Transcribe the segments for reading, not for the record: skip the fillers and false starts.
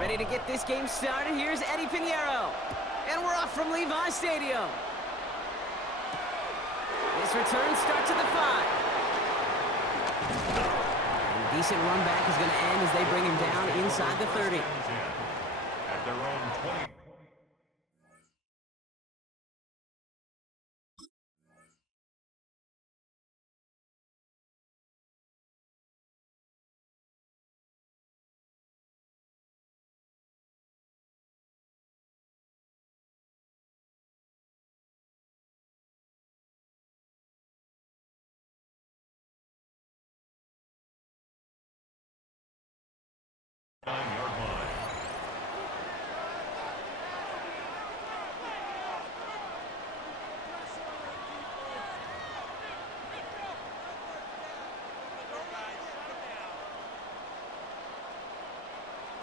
Ready to get this game started. Here's Eddie Pinheiro. And we're off from Levi Stadium. This return starts at the 5. And a decent run back is going to end as they bring him down inside the 30. At their own 20.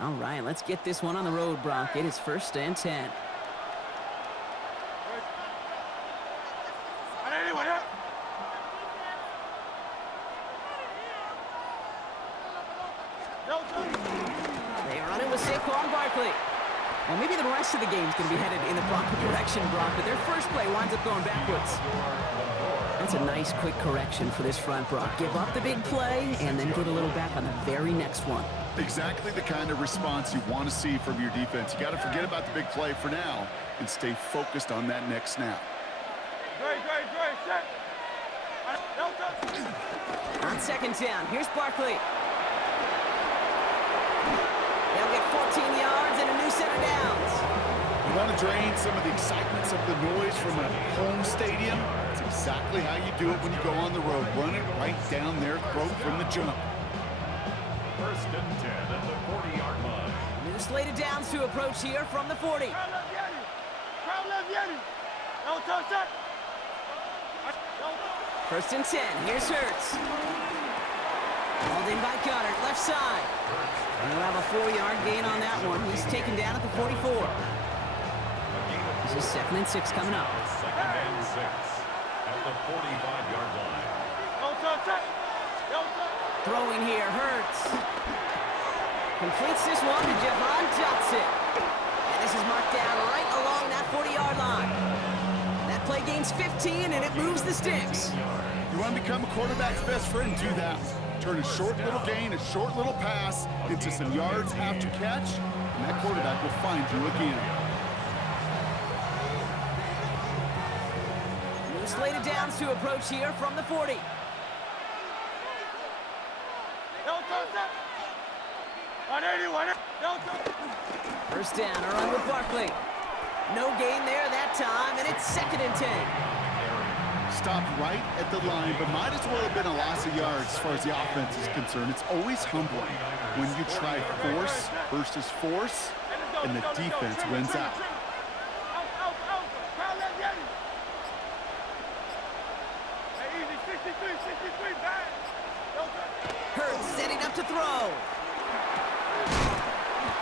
All right, let's get this one on the road, Brock. It is 1st and 10. They run it with Saquon Barkley. Well, maybe the rest of the game's going to be headed in the proper direction, Brock, but their first play winds up going backwards. That's a nice, quick correction for this front, Brock. Give up the big play and then get a little back on the very next one. Exactly the kind of response you want to see from your defense. You got to forget about the big play for now and stay focused on that next snap. On 2nd down, here's Barkley. They'll get 14 yards and a new set of downs. You want to drain some of the excitements of the noise from a home stadium? It's exactly how you do it when you go on the road. Run it right down their throat from the jump. 1st and 10 at the 40-yard line. New slate of downs to approach here from the 40. First and 10. Here's Hurts. Called in by Goddard, left side. And he'll have a 4-yard gain on that one. He's taken down at the 44. This is 2nd and 6 coming up. 2nd and 6 at the 45-yard line. Throwing here, Hurts. Completes this one to Jahan Dotson. And this is marked down right along that 40-yard line. That play gains 15, and it moves the sticks. You want to become a quarterback's best friend? Do that. Turn a short little gain, a short little pass into some yards after catch, and that quarterback will find you again. New slate of downs to approach here from the 40. First down, a run with Barkley. No gain there that time, and it's 2nd and 10. Stopped right at the line, but might as well have been a loss of yards as far as the offense is concerned. It's always humbling when you try force versus force, and the defense wins out. Hurts setting up to throw.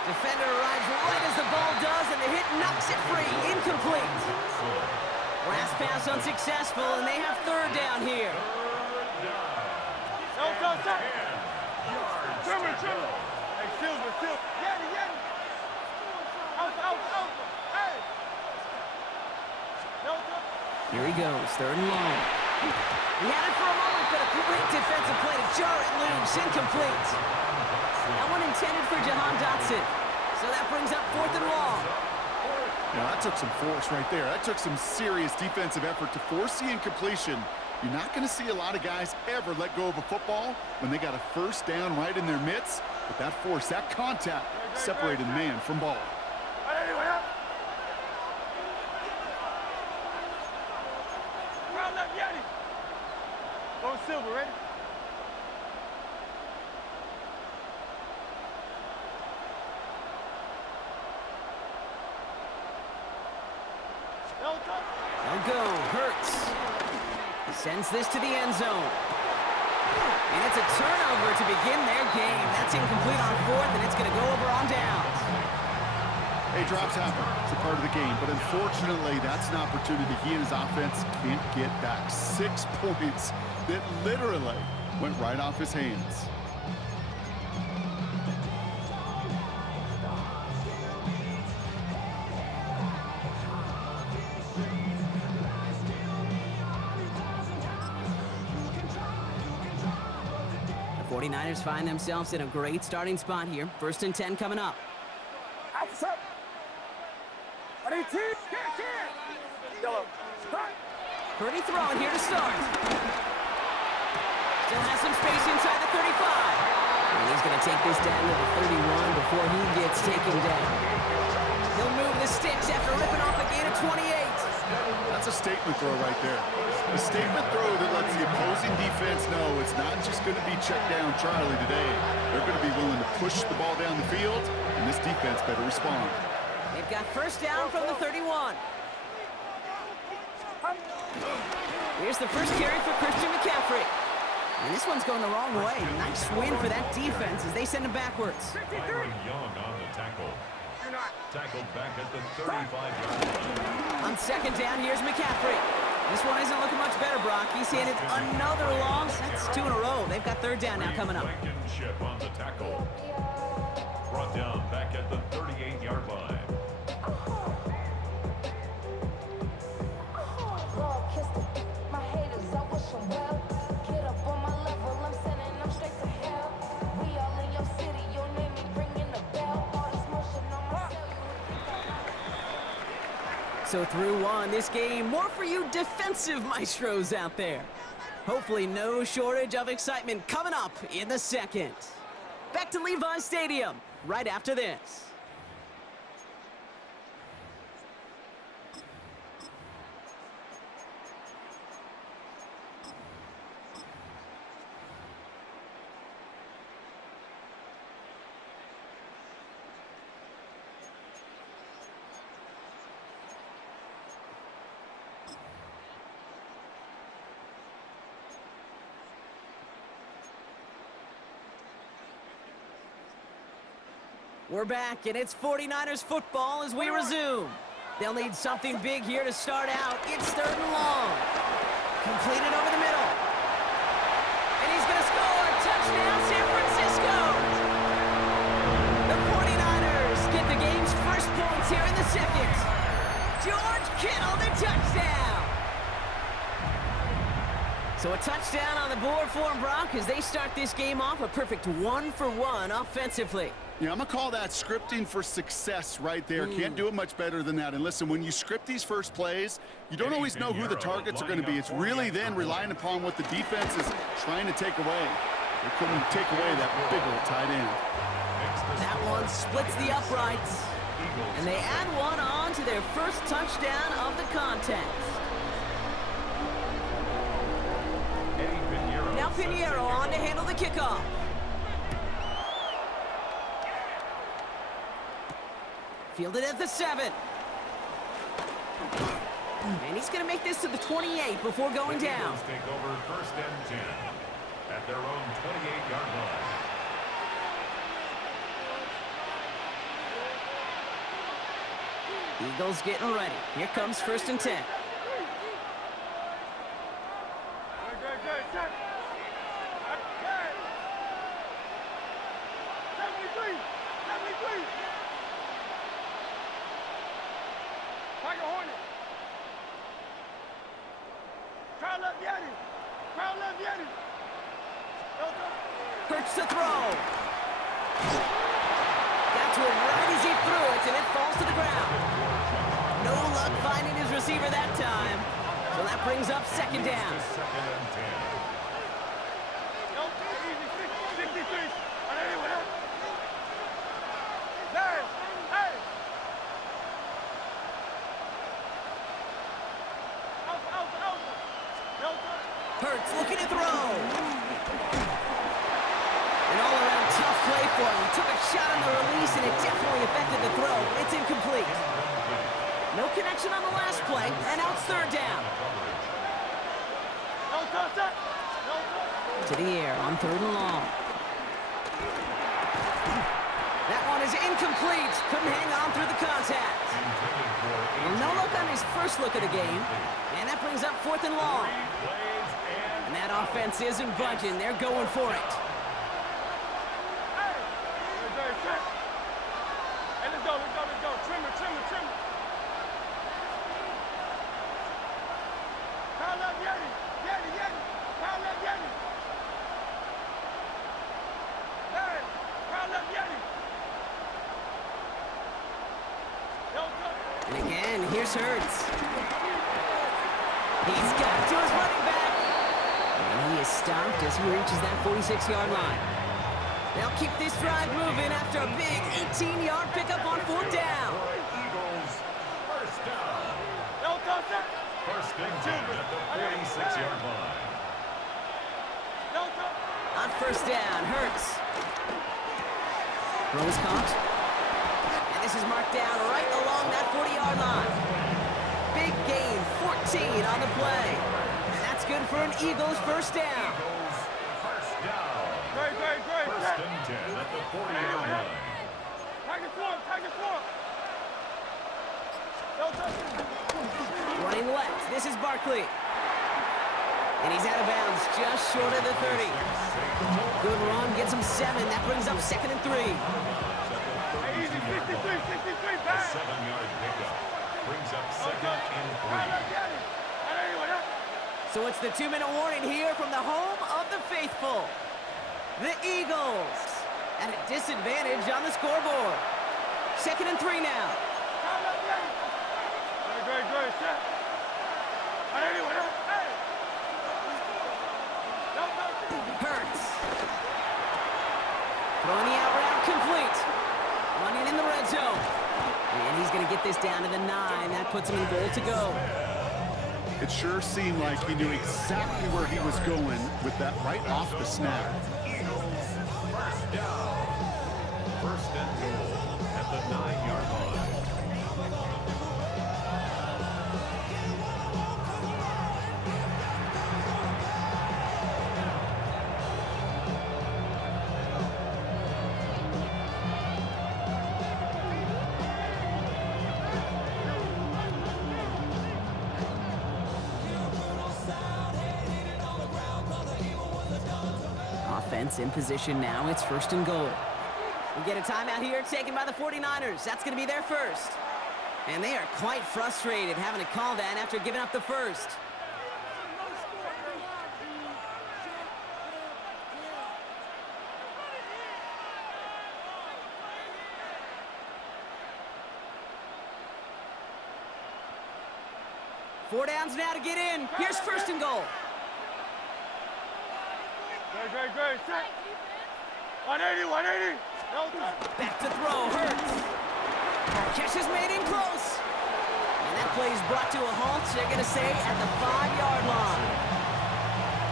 Defender arrives right as the ball does, and the hit knocks it free. Incomplete. Last pass unsuccessful, and they have 3rd down here. Here he goes, 3rd and long. He had it for a moment, but a great defensive play to jar it loose. Incomplete. That one intended for Jahan Dotson. So that brings up 4th and long. Now, that took some force right there. That took some serious defensive effort to force the incompletion. You're not going to see a lot of guys ever let go of a football when they got a 1st down right in their midst. But that force, that contact, separated man from ball. Silver, ready? They'll go. Hurts. Sends this to the end zone. And it's a turnover to begin their game. That's incomplete on 4th, and it's going to go over on downs. Hey, drops happen. It's a part of the game. But unfortunately, that's an opportunity he and his offense can't get back. 6 points that literally went right off his hands. 49ers find themselves in a great starting spot here. 1st and 10 coming up. Purdy throwing here to start. Still has some space inside the 35. And he's going to take this down to the 31 before he gets taken down. He'll move the sticks after ripping off a gain of 28. That's a statement throw right there. A statement throw that lets the opposing defense know it's not just going to be check down Charlie today. They're going to be willing to push the ball down the field, and this defense better respond. They've got 1st down from the 31. Here's the first carry for Christian McCaffrey. And this one's going the wrong way. Nice win for that defense as they send him backwards. Young on the tackle. Tackled back at the 35-yard line. On 2nd down, here's McCaffrey. This one isn't looking much better, Brock. He's handed another loss. That's 2 in a row. They've got 3rd down now coming up. Blankenship on the tackle. Brought down back at the 38-yard line. So through one, this game, more for you defensive maestros out there. Hopefully no shortage of excitement coming up in the 2nd. Back to Levi Stadium right after this. We're back, and it's 49ers football as we resume. They'll need something big here to start out. It's 3rd and long. Completed over the middle. And he's going to score. Touchdown, San Francisco. The 49ers get the game's first points here in the 2nd. George Kittle, the touchdown. So a touchdown on the board for them, Brock, as they start this game off a perfect 1-for-1 offensively. Yeah, I'm going to call that scripting for success right there. Can't do it much better than that. And listen, when you script these first plays, you don't always know who the targets are going to be. It's really then relying upon what the defense is trying to take away. They couldn't take away that big old tight end. That one splits the uprights. And they add one on to their first touchdown of the contest. Now Pinheiro on to handle the kickoff. Fielded at the 7. And he's going to make this to the 28 before going down. Take over 1st and 10 at their own 28-yard line. Eagles getting ready. Here comes 1st and 10. Hurts to throw. Got to it right as he threw it, and it falls to the ground. No luck finding his receiver that time. So that brings up 2nd down. 2nd and 10. Hurts looking to throw. An all-around tough play for him. He took a shot on the release, and it definitely affected the throw. It's incomplete. No connection on the last play, and now it's 3rd down. To the air on 3rd and long. That one is incomplete. Couldn't hang on through the contact. Well, no look on his first look of the game, and that brings up 4th and long. And that offense isn't budging. They're going for it. And again, here's Hurts. He's got to his running back. And he is stopped as he reaches that 46-yard line. They'll keep this drive moving after a big 18-yard pickup on 4th down. Eagles, first down. First and 10 at the 46-yard line. On 1st down, Hurts. Throws caught. And this is marked down right along that 40-yard line. Big gain, 14 on the play. And that's good for an Eagles first down. Eagles, first down. First and 10 at the 40-yard line. Running left, this is Barkley. And he's out of bounds, just short of the 30. Good run, gets him 7. That brings up 2nd and 3. A 7-yard pickup. Brings up 2nd and 3. So it's the 2-minute warning here from the home of the faithful. The Eagles at a disadvantage on the scoreboard. 2nd and 3 now. Hurts. Throwing the out route complete. Running in the red zone. And he's going to get this down to the 9. That puts him in goal to go. It sure seemed like he knew exactly where he was going with that right off the snap. Eagles, first down. First and goal at the 9-yard line. Offense in position now. It's 1st and goal. We get a timeout here taken by the 49ers. That's going to be their first. And they are quite frustrated having to call that after giving up the first. Four downs now to get in. Here's 1st and goal. Great. 180. Back to throw, Hurts. Catch is made in close. And that play is brought to a halt, they're going to say, at the 5-yard line.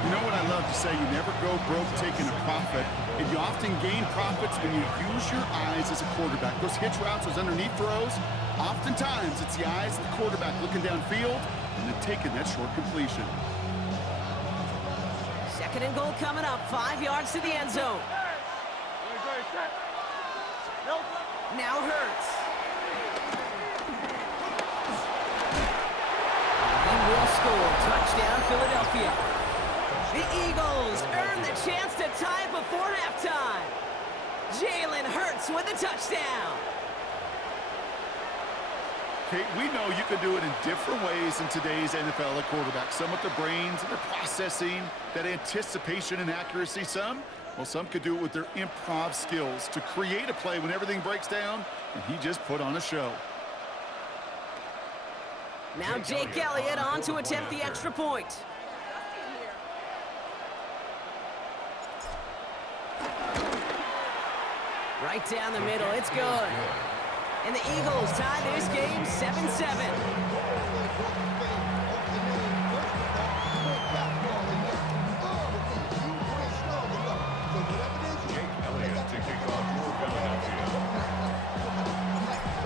You know what I love to say? You never go broke taking a profit. And you often gain profits when you use your eyes as a quarterback. Those hitch routes, those underneath throws, oftentimes it's the eyes of the quarterback looking downfield and then taking that short completion. 2nd and goal coming up, 5 yards to the end zone. Now Hurts. He will score. Touchdown, Philadelphia. The Eagles earn the chance to tie before halftime. Jalen Hurts with a touchdown. Kate, we know you can do it in different ways in today's NFL at quarterback. Some with their brains and their processing, that anticipation and accuracy. Some could do it with their improv skills to create a play when everything breaks down, and he just put on a show. Now Jake Elliott on to attempt the extra point. Right down the middle, it's good. And the Eagles tie this game 7-7.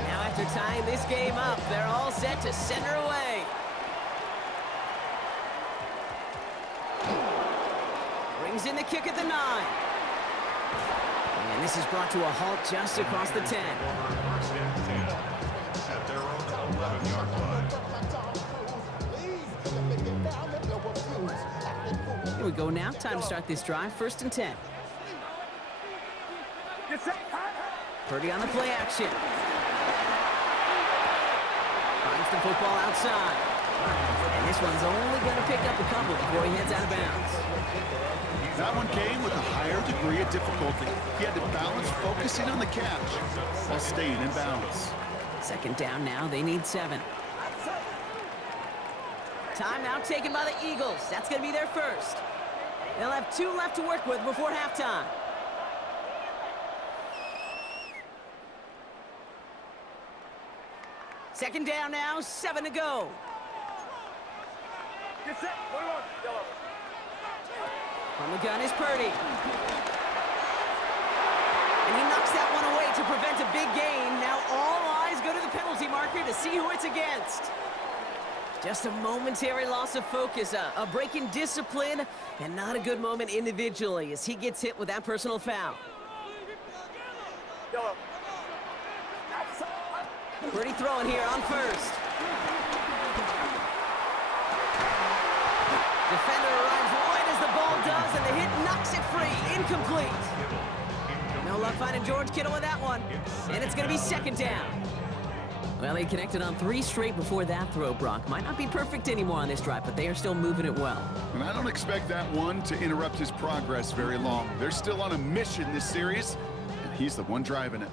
Now after tying this game up, they're all set to send her away. Brings in the kick at the 9. And this is brought to a halt just across the 10. First and 10 at their own 11-yard line. Here we go now. Time to start this drive. 1st and 10. Purdy on the play action. Finds the football outside. And this one's only going to pick up a couple before he heads out of bounds. That one came with a higher degree of difficulty. He had to balance focusing on the catch while staying in bounds. Second down now, they need 7. Timeout taken by the Eagles. That's going to be their first. They'll have 2 left to work with before halftime. Second down now, 7 to go. Get set. 1-1. Yellow. From the gun is Purdy. And he knocks that one away to prevent a big gain. Now all eyes go to the penalty marker to see who it's against. Just a momentary loss of focus, a break in discipline, and not a good moment individually as he gets hit with that personal foul. Yellow. Purdy throwing here on first. Defender arrives right as the ball does, and the hit knocks it free. Incomplete. No luck finding George Kittle with that one. And it's going to be second down. Well, they connected on 3 straight before that throw, Brock. Might not be perfect anymore on this drive, but they are still moving it well. And I don't expect that one to interrupt his progress very long. They're still on a mission this series, and he's the one driving it.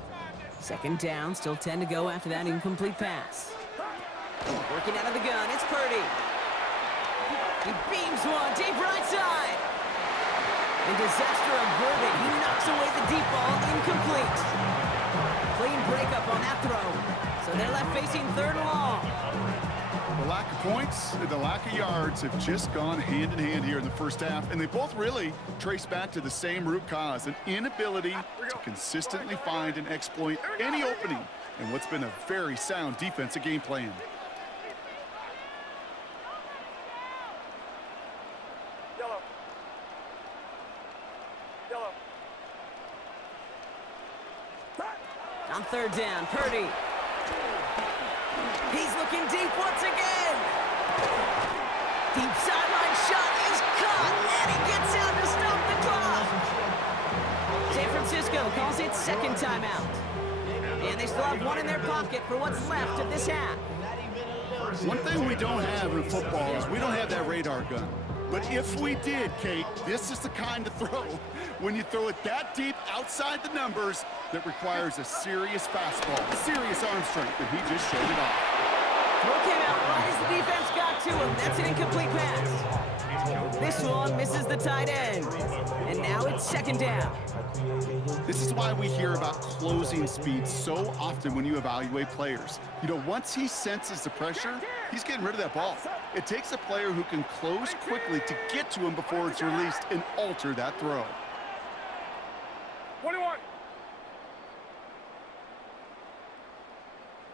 Second down, still 10 to go after that incomplete pass. Working out of the gun, it's Purdy. He beams one deep right side. And disaster averted. He knocks away the deep ball, incomplete. Clean breakup on that throw. So they're left facing 3rd and long. The lack of points and the lack of yards have just gone hand in hand here in the first half, and they both really trace back to the same root cause, an inability to consistently find and exploit any opening in what's been a very sound defensive game plan. Yellow. Yellow. On 3rd down, Purdy. He's looking deep once again. Deep sideline shot is caught, and he gets out to stop the clock. San Francisco calls it second timeout. And they still have one in their pocket for what's left of this half. One thing we don't have in football is we don't have that radar gun. But if we did, Kate, this is the kind of throw, when you throw it that deep outside the numbers, that requires a serious fastball, serious arm strength, and he just showed it off. Throw came out right as the defense got to him. That's an incomplete pass. This one misses the tight end. And now it's second down. This is why we hear about closing speed so often when you evaluate players. You know, once he senses the pressure, he's getting rid of that ball. It takes a player who can close quickly to get to him before it's released and alter that throw. 21.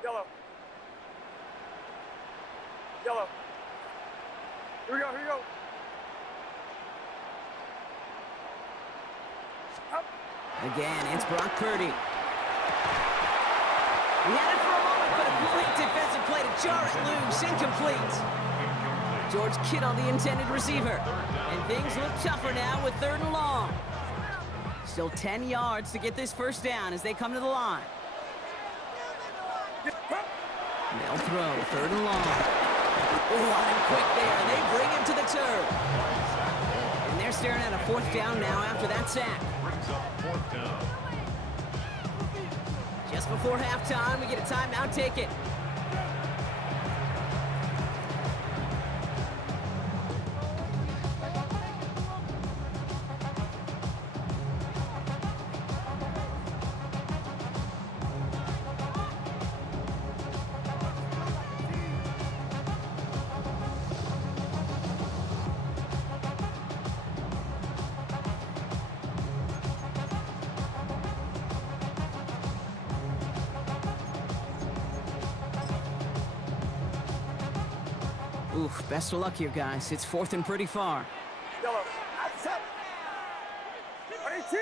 Yellow. Yellow. Here we go, here we go. Up. Again, it's Brock Purdy. He had it for a moment, but a great defensive play to jar it loose. Incomplete. George Kittle, the intended receiver. And things look tougher now with 3rd and long. Still 10 yards to get this first down as they come to the line. They'll throw, 3rd and long. Oh, on him quick there, and they bring him to the turf. And they're staring at a 4th down now after that sack. Brings up 4th down. Just before halftime, we get a timeout taken. Oof, best of luck here, guys. It's 4th and pretty far. Yellow. Outside. 18.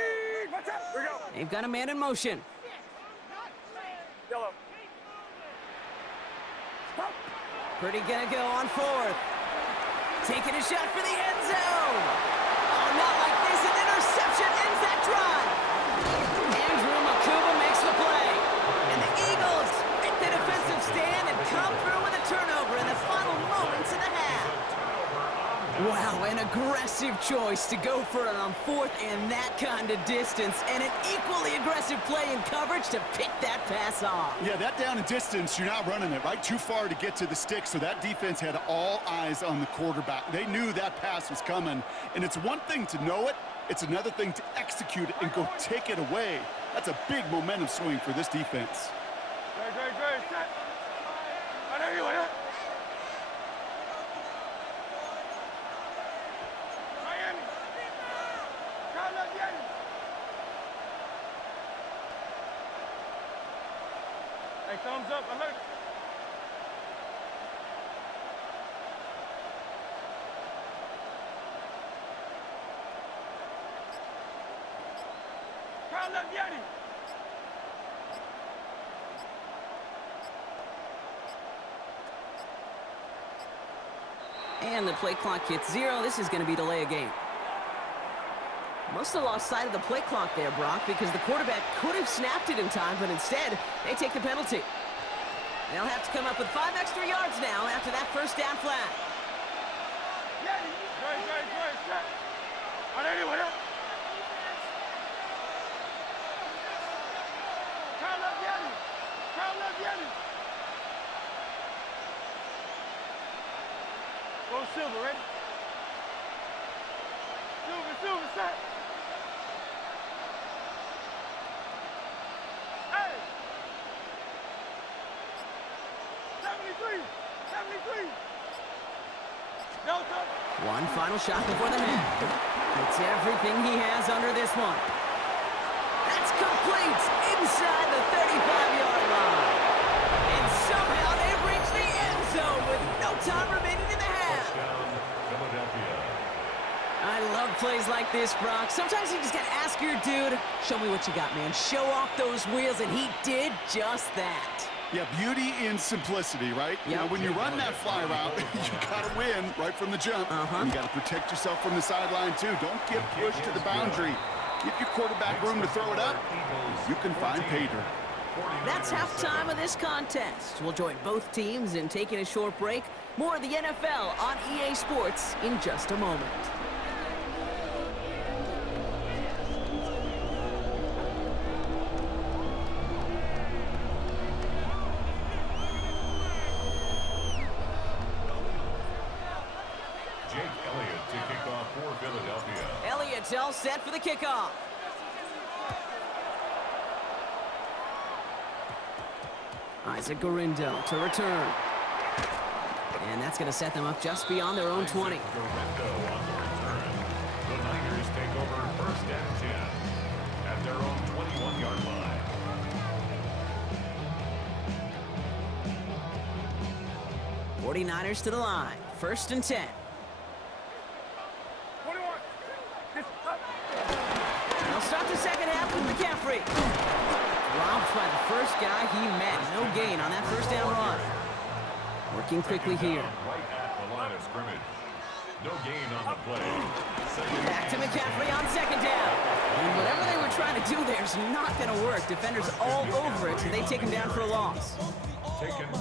What's up? Here we go. They've got a man in motion. Yellow. Stop. Purdy gonna go on 4th. Taking a shot for the end zone. Oh, not like this. An interception ends that drive. Andrew Makuba makes the play. And the Eagles make the defensive stand and come through with a turnover in the final moments of the half. Wow, an aggressive aggressive choice to go for it on 4th and that kind of distance, and an equally aggressive play in coverage to pick that pass off. Yeah, that down and distance, you're not running it, right? Too far to get to the stick, so that defense had all eyes on the quarterback. They knew that pass was coming, and it's one thing to know it, it's another thing to execute it and go take it away. That's a big momentum swing for this defense. Great. Set. Anyway. Miami. Carlos Yanni. Hey, thumbs up. Alert. Carlos Yanni. And the play clock hits 0. This is going to be delay a game. Must have lost sight of the play clock there, Brock, because the quarterback could have snapped it in time, but instead, they take the penalty. They'll have to come up with 5 extra yards now after that first down flag. Great. Set. Anyway. Carlos Yanni. Go Silver, ready? Silver, set. Hey! 73. Delta. One final shot before the half. It's everything he has under this one. That's complete inside the 35-yard line. And somehow they've reached the end zone with no time remaining in the half. Philadelphia. I love plays like this, Brock. Sometimes you just got to ask your dude, show me what you got, man. Show off those wheels, and he did just that. Yeah, beauty in simplicity, right? You know, when you run that fly route, you got to win right from the jump. And you got to protect yourself from the sideline, too. Don't get pushed to the boundary. Give your quarterback room to throw it up. You can find pay dirt. That's halftime of this contest. We'll join both teams in taking a short break. More of the NFL on EA Sports in just a moment. Jake Elliott to kick off for Philadelphia. Elliott's all set for the kickoff. Isaac Gurindo to return. And that's going to set them up just beyond their own 20. Gurindo on the return. The Niners take over 1st and 10 at their own 21-yard line. '49ers to the line. 1st and 10. 21. They'll start the second half with McCaffrey. Robbed by the first guy he met. No gain on that first down run. Working quickly here. Right at the line of scrimmage. No gain on the play. Back to McCaffrey on 2nd down. And whatever they were trying to do there is not going to work. Defenders all over it, so they take him down for a loss.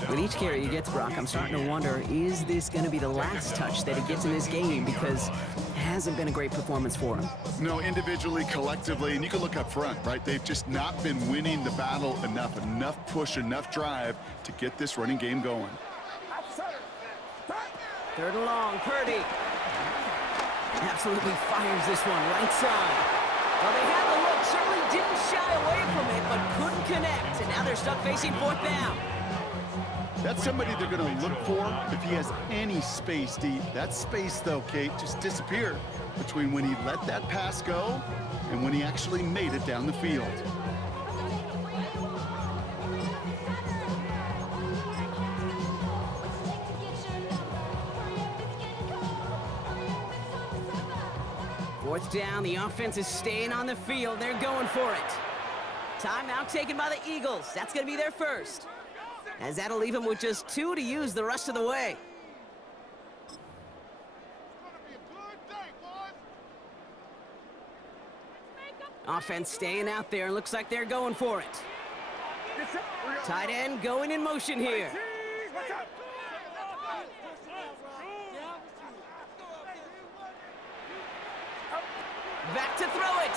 With each carry he gets, Brock, I'm starting to wonder, is this going to be the last touch that he gets in this game? Because it hasn't been a great performance for him. No, individually, collectively, and you can look up front, right? They've just not been winning the battle enough push, enough drive to get this running game going. 3rd and long, Purdy. Absolutely fires this one right side. Well, they had the look, certainly didn't shy away from it, but couldn't connect. And now they're stuck facing 4th down. That's somebody they're going to look for if he has any space deep. That space, though, Kate, just disappeared between when he let that pass go and when he actually made it down the field. Fourth down, the offense is staying on the field. They're going for it. Timeout taken by the Eagles. That's going to be their first. As that'll leave them with just 2 to use the rest of the way. Offense staying out there. Looks like they're going for it. Tight end going in motion here. Back to throw it.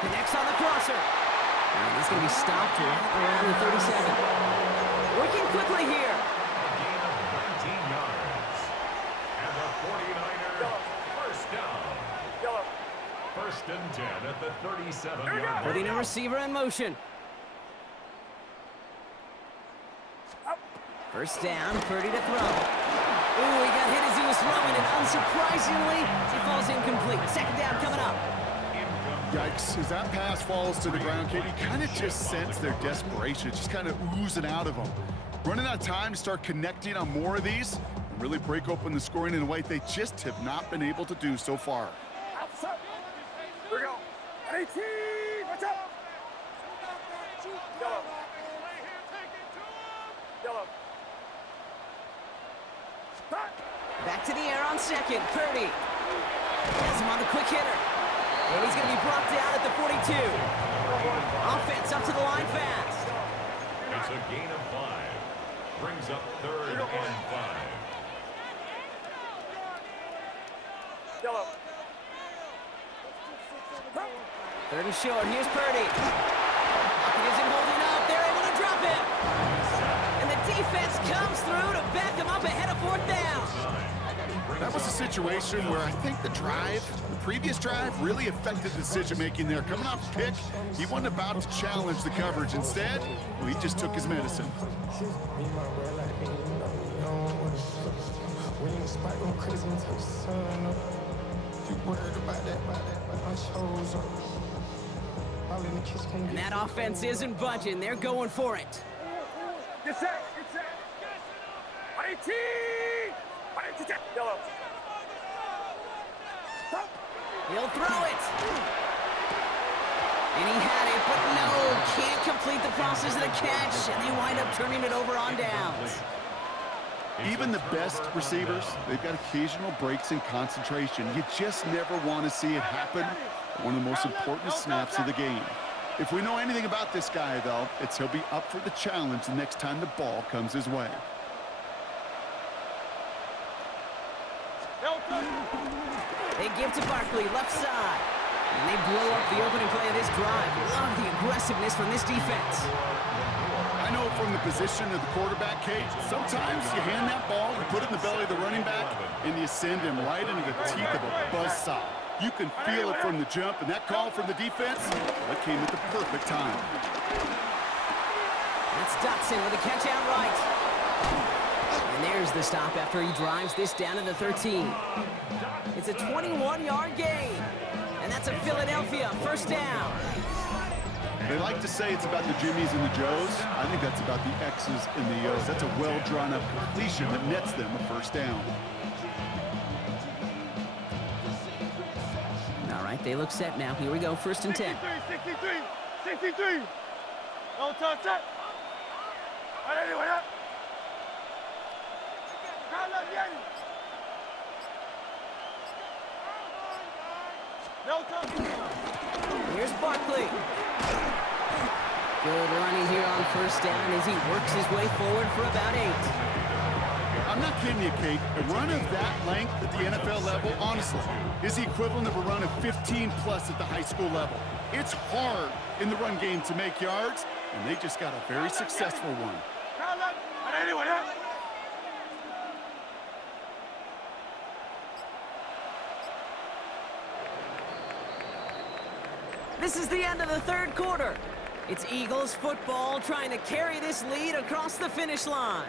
Connects on the crosser. And he's going to be stopped around the 37. Working quickly here. A gain of 19 yards. And the 49er, first down. Yellow. First and 10 at the 37-yard line. Putting a receiver in motion. First down, Purdy to throw. Ooh, he got hit as he was throwing, and unsurprisingly, it falls incomplete. Second down coming up. Yikes, as that pass falls to the ground, Kate, you kind of just sense their desperation, just kind of oozing out of them. Running out of time to start connecting on more of these and really break open the scoring in a way they just have not been able to do so far. Outside. Here we go. 18. Watch out. Yellow. Yellow. Back to the air on second, Purdy. Has him on the quick hitter. And he's going to be brought down at the 42. Offense up to the line fast. It's a gain of 5. Brings up 3rd and 5. Yellow. Third and short. Here's Purdy. Pocket isn't holding up. They're able to drop him. And the defense comes through to back him up ahead of 4th down. That was a situation where I think the previous drive, really affected the decision-making there. Coming off the pick, he wasn't about to challenge the coverage. Instead, well, he just took his medicine. And that offense isn't budging. They're going for it. Get set. Get set. 18. Yellow. He'll throw it. And he had it, but no, can't complete the process of the catch, and they wind up turning it over on downs. Even the best receivers, they've got occasional breaks in concentration. You just never want to see it happen at one of the most important snaps of the game. If we know anything about this guy, though, it's he'll be up for the challenge the next time the ball comes his way. They give to Barkley, left side. And they blow up the opening play of this drive. Love the aggressiveness from this defense. I know from the position of the quarterback, Kate, sometimes you hand that ball, you put it in the belly of the running back, and you send him right into the teeth of a buzzsaw. You can feel it from the jump, and that call from the defense, that came at the perfect time. That's Dotson with a catch out right. And there's the stop after he drives this down to the 13. It's a 21-yard gain. And that's a Philadelphia first down. They like to say it's about the Jimmies and the Joes. I think that's about the X's and the O's. That's a well-drawn-up completion that nets them a first down. All right, they look set now. Here we go, first and 10. 63. No touch that. Here's Barkley. Good running here on first down as he works his way forward for about 8. I'm not kidding you, Kate. A run of that length at the NFL level, honestly, is the equivalent of a run of 15-plus at the high school level. It's hard in the run game to make yards, and they just got a very successful one. This is the end of the third quarter. It's Eagles football trying to carry this lead across the finish line.